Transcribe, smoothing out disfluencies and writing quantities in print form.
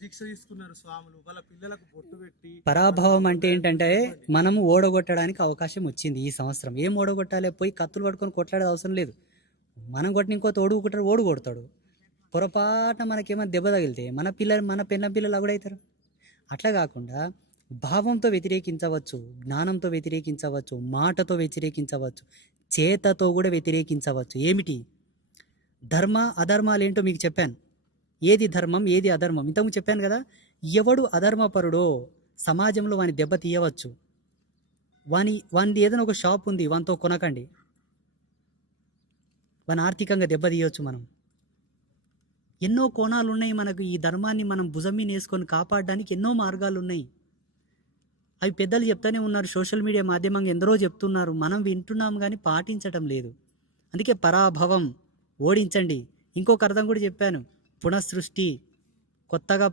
దీక్ష తీసుకున్నారు స్వాములు, వాళ్ళ పిల్లలకు బొట్టు పెట్టి. పరాభవం అంటే ఏంటంటే మనము ఓడగొట్టడానికి అవకాశం వచ్చింది ఈ సంవత్సరం. ఏం ఓడగొట్టాలి? పోయి కత్తులు పట్టుకొని కొట్లాడే అవసరం లేదు. మనం కొట్టిన ఇంకో ఓడుకుంటాడు, ఓడు కొడతాడు. పొరపాటున మనకేమైనా దెబ్బ తగిలితే మన పెన్న పిల్లలు కూడా అవుతారు. అట్లా కాకుండా భావంతో వ్యతిరేకించవచ్చు, జ్ఞానంతో వ్యతిరేకించవచ్చు, మాటతో వ్యతిరేకించవచ్చు, చేతతో కూడా వ్యతిరేకించవచ్చు. ఏమిటి? ధర్మ అధర్మాలు ఏంటో మీకు చెప్పాను. ఏది ధర్మం, ఏది అధర్మం ఇంతకు చెప్పాను కదా. ఎవడు అధర్మపరుడో సమాజంలో వాని దెబ్బ తీయవచ్చు. వానిది ఏదైనా ఒక షాప్ ఉంది, వానితో కొనకండి. వాని ఆర్థికంగా దెబ్బ తీయవచ్చు. మనం ఎన్నో కోణాలు ఉన్నాయి మనకు. ఈ ధర్మాన్ని మనం భుజం మీద వేసుకొని కాపాడడానికి ఎన్నో మార్గాలు ఉన్నాయి. అవి పెద్దలు చెప్తానే ఉన్నారు, సోషల్ మీడియా మాధ్యమంగా ఎందరో చెప్తున్నారు. మనం వింటున్నాం కానీ పాటించటం లేదు. అందుకే పరాభవం, ఓడించండి. ఇంకొక అర్థం కూడా చెప్పాను, పునఃసృష్టి, కొత్తగా